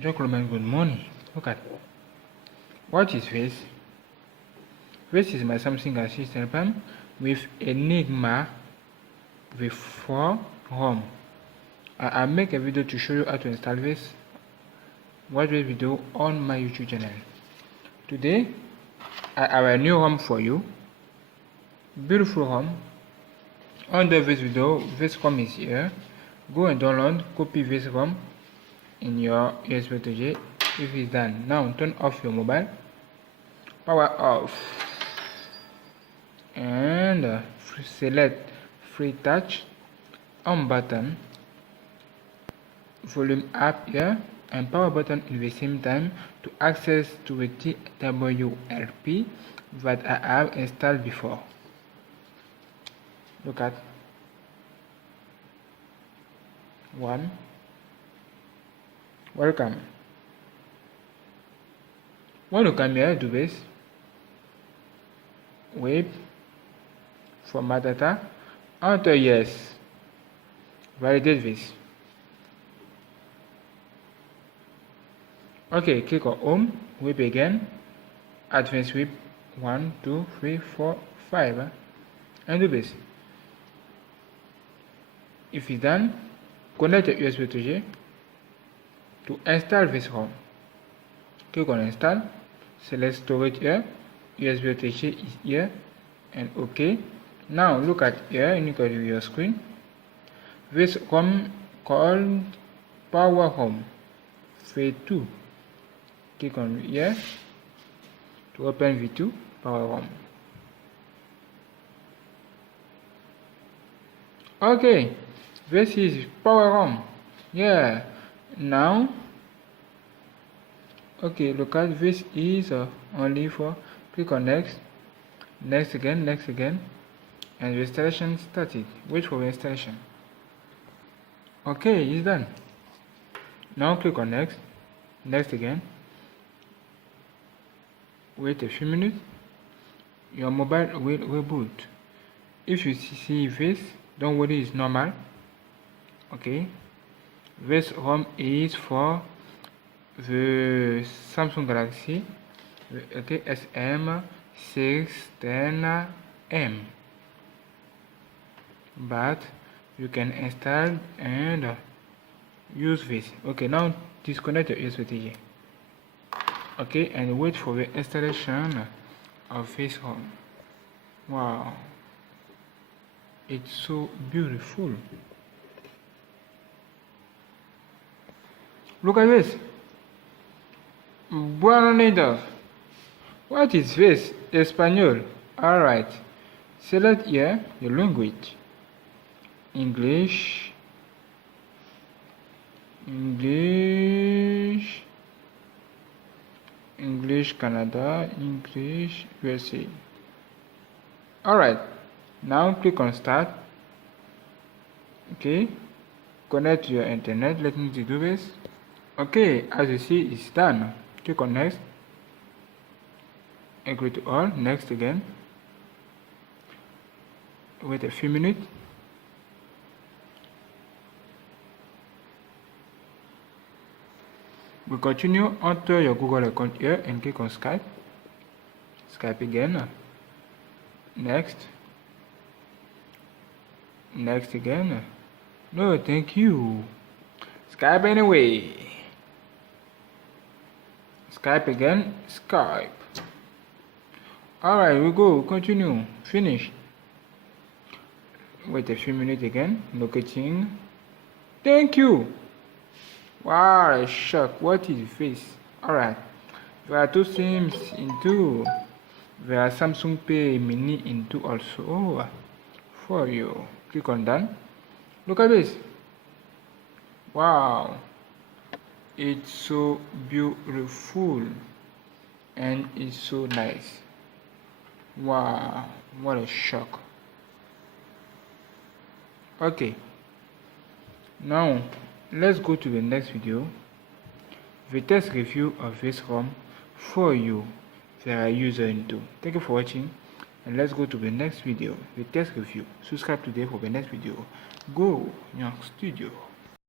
Gentlemen, good morning. Look at what is this? This is my Samsung Assistant RAM with Enigma with 4 ROM. I'll make a video to show you how to install this. Watch this video on my YouTube channel. Today I have a new ROM for you. Beautiful ROM. Under this video, this ROM is here. Go and download, copy this ROM in your USB to J. If it's done, now turn off your mobile, power off, and select free touch on button, volume up here, and power button at the same time to access to the TWRP that I have installed before. Look at one. Welcome. When you come here, do this. Wait. Format data. Enter yes. Validate this. Okay, click on Home. Whip again. Advanced whip 1, 2, 3, 4, 5. And do this. If it's done, connect the USB to J. To install this ROM, click on Install, select Storage here, USB to J is here, and OK. Now look at here, you can view your screen. This ROM called Power ROM V2. Click on here to open V2 Power ROM. Okay, this is Power ROM. Yeah. Now, okay, look at this is only for click on next, next again, and the installation started. Wait for the installation. Okay, it's done. Now click on next, next again. Wait a few minutes. Your mobile will boot. If you see this, don't worry, it's normal. Okay. This ROM is for the Samsung Galaxy SM610M, but you can install and use this. Okay, now disconnect the USB. Okay, and wait for the installation of this ROM. Wow, it's so beautiful. Look at this. Buenos. What is this? Espanol. Alright. Select here your language. English, Canada, English, USA. Alright. Now click on Start. Okay. Connect to your internet. Let me do this. Okay, as you see, it's done. Click on next. Agree to all. Next again. Wait a few minutes. We continue. Enter your Google account here and click on Skype. Skype again. Next. Next again. No, thank you. Skype anyway. Skype again, Skype. Alright, we go, continue, finish. Wait a few minutes again, locating. Thank you. Wow, a shock. What is this? Alright, there are 2 SIMs in 2. There are Samsung Pay Mini in 2 also for you. Click on done. Look at this. Wow. It's so beautiful and it's so nice. Wow, what a shock. Okay, now let's go to the next video, the test review of this ROM for you that are user into. Thank you for watching, and let's go to the next video, the test review. Subscribe today for the next video. Go GNANGSTUDIO.